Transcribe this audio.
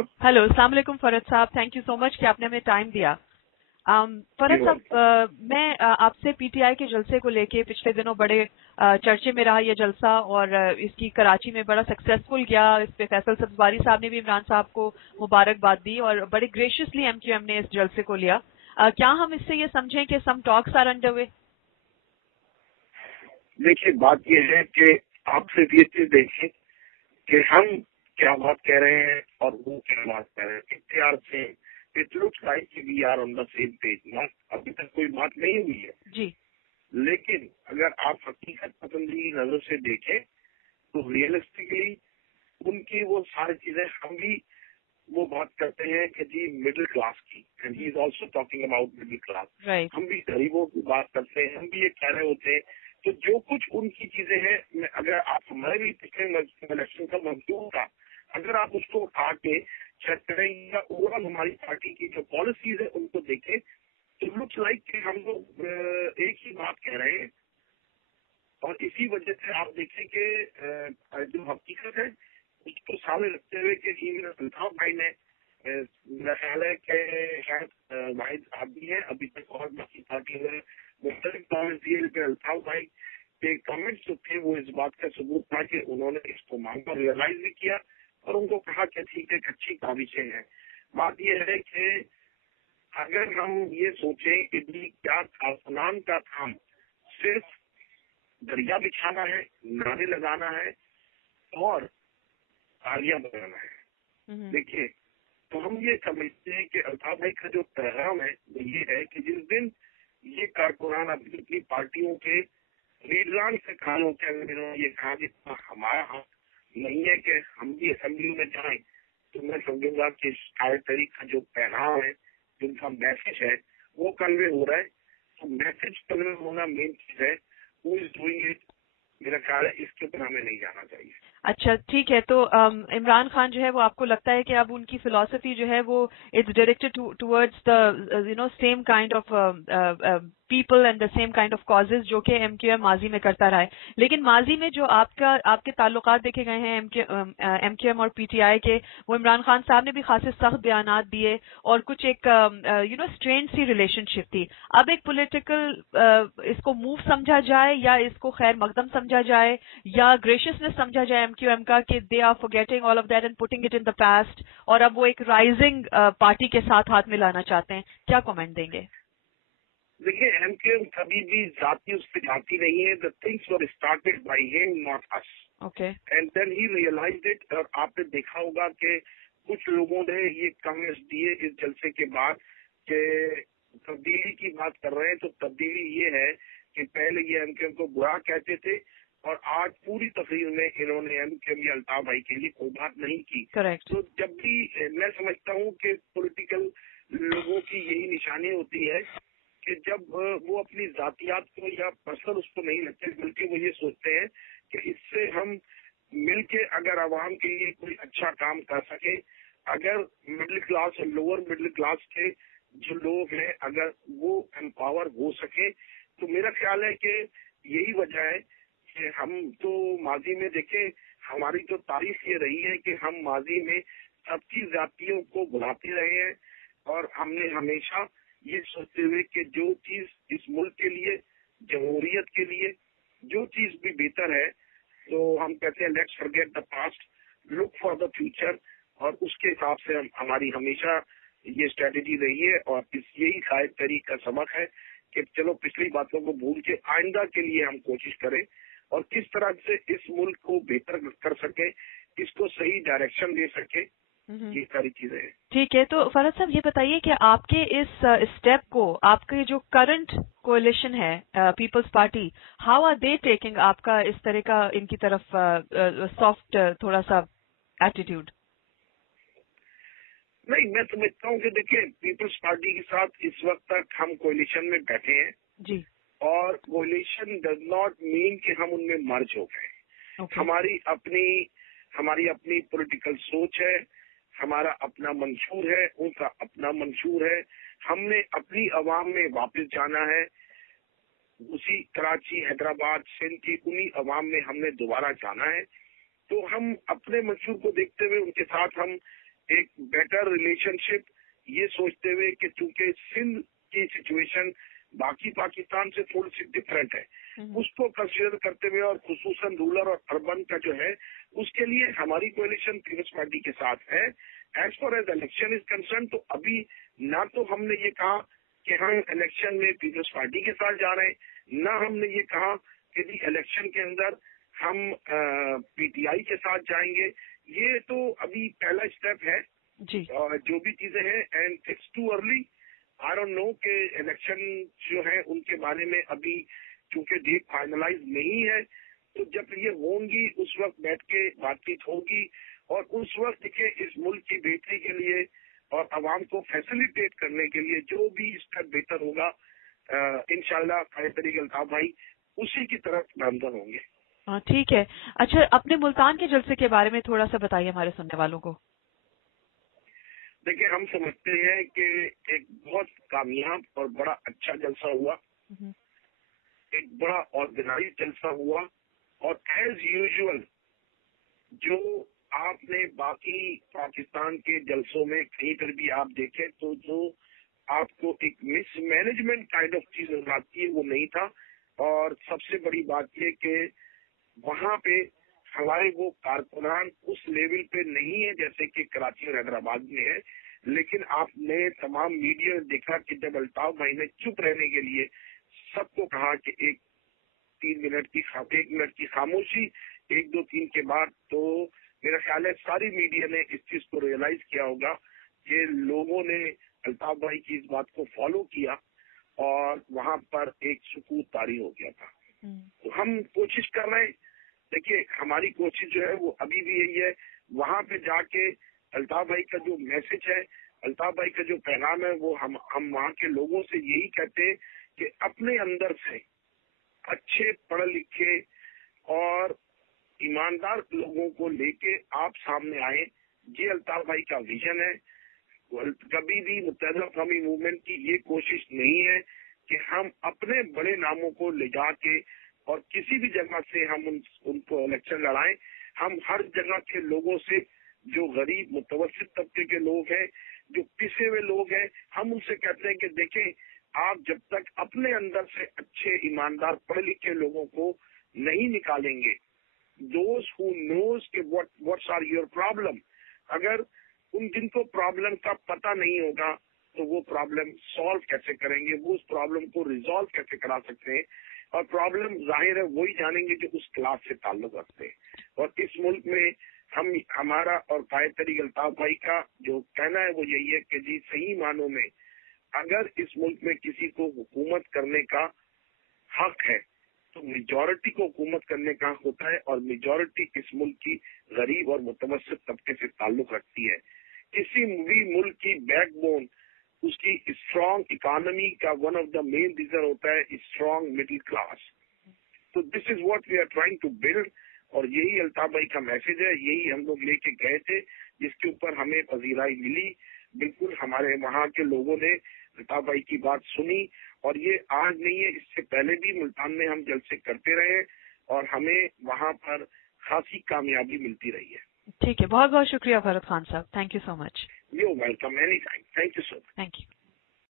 Hello, अस्सलाम वालेकुम फरहद साहब, थैंक यू सो मच कि आपने हमें टाइम दिया। फरहद साहब, मैं आपसे पीटीआई के जलसे को लेके पिछले दिनों बड़े चर्चे में रहा ये जलसा, और इसकी कराची में बड़ा सक्सेसफुल गया। इस पे फैसल सब्जवारी साहब ने भी इमरान साहब को मुबारकबाद दी और बड़े ग्रेशियसली एमक्यूएम ने इस जलसे को लिया। क्या हम इससे ये समझें कि सम टॉक्स आर अंडर वे? देखिए, बात ये है कि आप सिर्फ ये चीज देखें कि हम क्या बात कह रहे हैं और वो क्या बात कह रहे हैं। इख्तियार से इट लुक्स लाइक कि we are on the same page. अभी तक कोई बात नहीं हुई है जी, लेकिन अगर आप हकीकत पसंदी नजर से देखें तो रियलिस्टिकली उनकी वो सारी चीजें, हम भी वो बात करते हैं कि जी मिडिल क्लास की, and he is also talking about middle class. Right. हम भी गरीबों की बात करते हैं, हम भी ये कह रहे होते हैं। तो जो कुछ उनकी चीजें हैं, अगर आप हमारे भी पिछले इलेक्शन का मंजूर था, अगर आप उसको उठा के चेक करें या ओवरऑल हमारी पार्टी की जो पॉलिसीज है उनको देखें तो लुक्स लाइक कि हम लोग एक ही बात कह रहे हैं। और इसी वजह से आप देखें कि जो हकीकत है उसको सामने रखते हुए कि अल्ताफ भाई ने, मेरा ख्याल है कि शायद वाहिद आदमी है अभी तक, और बाकी पार्टी में मुख्तलिफ कॉमेंट्स दिए कि अल्ताफ भाई के कमेंट्स जो थे वो इस बात का सबूत था कि उन्होंने इसको मांगा, रियलाइज भी किया और उनको कहा कि ठीक है, अच्छी काविशें हैं। बात यह है कि अगर हम ये सोचें कि भी क्या आसमान का काम सिर्फ दरिया बिछाना है, नारे लगाना है और तालियां बजाना है। देखिए, तो हम ये समझते हैं कि अल्ताफ भाई का जो पैगाम है वो ये है कि जिस दिन ये कारकुनान अपनी पार्टियों के लीडरान से खानों के अंदर ये कहा कि हमारा हक नहीं है कि हम भी असेंबली में जाएं, तो मैं समझूंगा कि शायद तरीका जो पैगाम है, जिनका मैसेज है वो कन्वे हो रहा है। तो मैसेज कन्वे होना मेन चीज है। हु इज डूइंग इट, मेरा ख्याल है इसके ऊपर हमें नहीं जाना चाहिए। अच्छा, ठीक है। तो इमरान खान जो है वो आपको लगता है कि अब उनकी फिलॉसफी जो है वो it's directed towards the same kind of people and the same kind of causes जो कि एमक्यूएम माजी में करता रहा है। लेकिन माजी में जो आपके ताल्लुकात देखे गए हैं एमक्यूएम और पीटीआई के, वो इमरान खान साहब ने भी खासे सख्त बयानात दिए और कुछ एक स्ट्रेन सी रिलेशनशिप थी। अब एक पॉलिटिकल इसको मूव समझा जाए या इसको खैर मकदम समझा जाए या ग्रेशियसनेस समझा जाए एमक्यूएम का कि they are forgetting all of that and putting it in the past, और अब वो एक राइजिंग पार्टी के साथ हाथ मिलाना चाहते हैं। क्या कमेंट देंगे? देखिए, एमक्यूएम कभी भी जाति उस पर जाती नहीं है। The things were started by him, not us. Okay. And then he realized it. और आपने देखा होगा कि कुछ लोगों ने ये कमेंट्स दिए इस जलसे के बाद कि तब्दीली की बात कर रहे हैं। तो तब्दीली ये है कि पहले ये एमक्यूएम को बुरा कहते थे और आज पूरी तकरीर में इन्होंने एमक्यूएम या अल्ताफ भाई के लिए कोई बात नहीं की। करेक्ट। तो जब भी मैं समझता हूँ कि पॉलिटिकल लोगों की यही निशानी होती है कि जब वो अपनी जातियात को या पर्सनल उसको नहीं लगते, बल्कि वो ये सोचते हैं कि इससे हम मिलके अगर आवाम के लिए कोई अच्छा काम कर सके, अगर मिडिल क्लास और लोअर मिडिल क्लास के जो लोग हैं अगर वो एम्पावर हो सके, तो मेरा ख्याल है कि यही वजह है कि हम तो माजी में देखें, हमारी तो तारीफ ये रही है कि हम माजी में सबकी जातियों को बुलाते रहे हैं और हमने हमेशा ये सोचते हुए कि जो चीज इस मुल्क के लिए, जमहूरियत के लिए जो चीज भी बेहतर है, तो हम कहते हैं let's forget the past, look for the future. और उसके हिसाब से हमारी हमेशा ये स्ट्रेटेजी रही है और यही शायद तरीक का सबक है कि चलो पिछली बातों को भूल के आइंदा के लिए हम कोशिश करें और किस तरह से इस मुल्क को बेहतर कर सके, इसको सही डायरेक्शन दे सके, ये सारी चीजें हैं। ठीक है। तो फरहद साहब ये बताइए कि आपके इस स्टेप को, आपके जो करंट कोalition है Peoples Party, how are they taking आपका इस तरह का इनकी तरफ सॉफ्ट थोड़ा सा एटीट्यूड? नहीं, मैं समझता हूँ कि देखिए, पीपल्स पार्टी के साथ इस वक्त तक हम कोलिशन में बैठे हैं जी, और कोलिशन डज नॉट मीन कि हम उनमें मर्ज हो गए। okay. हमारी अपनी पॉलिटिकल सोच है, हमारा अपना मंशूर है, उनका अपना मंशूर है। हमने अपनी अवाम में वापस जाना है, उसी कराची, हैदराबाद, सिंध की उन्हीं अवाम में हमने दोबारा जाना है। तो हम अपने मंशूर को देखते हुए उनके साथ हम ایک بیٹر ریلیشنشپ یہ سوچتے ہوئے کہ چونکہ سندھ کی سچویشن باقی پاکستان سے تھوڑی سی ڈفرینٹ ہے، اس کو کنسیڈر کرتے ہوئے اور خصوصاً رورل اور اربن کا جو ہے اس کے لیے ہماری کولیشن پیپلز پارٹی کے ساتھ ہے. As far as election is concern تو ابھی نہ تو ہم نے یہ کہا کہ ہم الیکشن میں پیپلز پارٹی کے ساتھ جا رہے ہیں، نہ ہم نے یہ کہا کہ جی الیکشن کے اندر ہم پی ٹی آئی کے ساتھ جائیں گے. یہ تو ابھی پہلا اسٹیپ ہے جی، اور جو بھی چیزیں ہیں and it's too early. I don't know کہ الیکشن جو ہے ان کے بارے میں ابھی چونکہ ڈیٹ فائنلائز نہیں ہے، تو جب یہ ہوں گی اس وقت بیٹھ کے بات چیت ہوگی اور اس وقت دیکھیں اس ملک کی بہتری کے لیے اور عوام کو فیسیلیٹیٹ کرنے کے لیے جو بھی اسٹیپ بہتر ہوگا انشاءاللہ قائد طریق الطاف بھائی اسی کی طرف نامزد ہوں گے. ہاں ٹھیک ہے. اچھا، اپنے ملتان کے جلسے کے بارے میں تھوڑا سا بتائیے ہمارے سننے والوں کو. دیکھیں ہم سمجھتے ہیں کہ ایک بہت کامیاب اور بڑا اچھا جلسہ ہوا، ایک بڑا آرگنائز جلسہ ہوا، اور ایز یوزول جو آپ نے باقی پاکستان کے جلسوں میں کہیں پر بھی آپ دیکھیں تو جو آپ کو ایک مس مینجمنٹ کائنڈ آف چیز نظر آتی ہے وہ نہیں تھا. اور سب سے بڑی بات یہ کہ وہاں پہ ہمارے وہ کارکنان اس لیول پہ نہیں ہے جیسے کہ کراچی اور حیدرآباد میں ہے. لیکن آپ نے تمام میڈیا نے دیکھا کہ جب الطاف بھائی نے چپ رہنے کے لیے سب کو کہا کہ ایک منٹ کی خاموشی 1 2 3 کے بعد، تو میرا خیال ہے ساری میڈیا نے اس چیز کو ریئلائز کیا ہوگا کہ لوگوں نے الطاف بھائی کی اس بات کو فالو کیا اور وہاں پر ایک سکوت طاری ہو گیا تھا. تو ہم کوشش کر رہے ہیں، دیکھیے ہماری کوشش جو ہے وہ ابھی بھی یہی ہے، وہاں پہ جا کے الطاف بھائی کا جو میسج ہے، الطاف بھائی کا جو پیغام ہے، وہ ہم وہاں کے لوگوں سے یہی کہتے ہیں کہ اپنے اندر سے اچھے پڑھے لکھے اور ایماندار لوگوں کو لے کے آپ سامنے آئیں. یہ الطاف بھائی کا ویژن ہے. کبھی بھی متحدہ قومی موومنٹ کی یہ کوشش نہیں ہے کہ ہم اپنے بڑے ناموں کو لے جا کے اور کسی بھی جگہ سے ہم ان کو الیکشن لڑائیں. ہم ہر جگہ کے لوگوں سے، جو غریب متوسط طبقے کے لوگ ہیں، جو پسے ہوئے لوگ ہیں، ہم ان سے کہتے ہیں کہ دیکھیں آپ جب تک اپنے اندر سے اچھے ایماندار پڑھے لکھے لوگوں کو نہیں نکالیں گے، دوز ہو نوز کہ واٹس آر یور پرابلم، اگر جن کو پرابلم کا پتہ نہیں ہوگا تو وہ پرابلم سالو کیسے کریں گے، وہ اس پرابلم کو ریزالو کیسے کرا سکتے ہیں. اور پرابلم ظاہر ہے وہی جانیں گے جو اس کلاس سے تعلق رکھتے ہیں. اور اس ملک میں ہمارا اور قائد طریق الطاف بھائی کا جو کہنا ہے وہ یہی ہے کہ جی صحیح معنوں میں اگر اس ملک میں کسی کو حکومت کرنے کا حق ہے تو میجورٹی کو حکومت کرنے کا حق ہوتا ہے، اور میجورٹی اس ملک کی غریب اور متوسط طبقے سے تعلق رکھتی ہے. کسی بھی ملک کی بیک بون اس کی اسٹرانگ اکانومی کا one of the main reason ہوتا ہے اسٹرانگ مڈل کلاس. تو this is what we are trying to build, اور یہی الطاف بھائی کا میسج ہے، یہی ہم لوگ لے کے گئے تھے، جس کے اوپر ہمیں پذیرائی ملی. بالکل ہمارے وہاں کے لوگوں نے الطاف بھائی کی بات سنی، اور یہ آج نہیں ہے، اس سے پہلے بھی ملتان میں ہم جلسے کرتے رہے اور ہمیں وہاں پر خاصی کامیابی ملتی رہی ہے. ٹھیک ہے، بہت بہت شکریہ فرد خان صاحب. Thank you so much. You welcome, any time. Thank you so much. Thank you.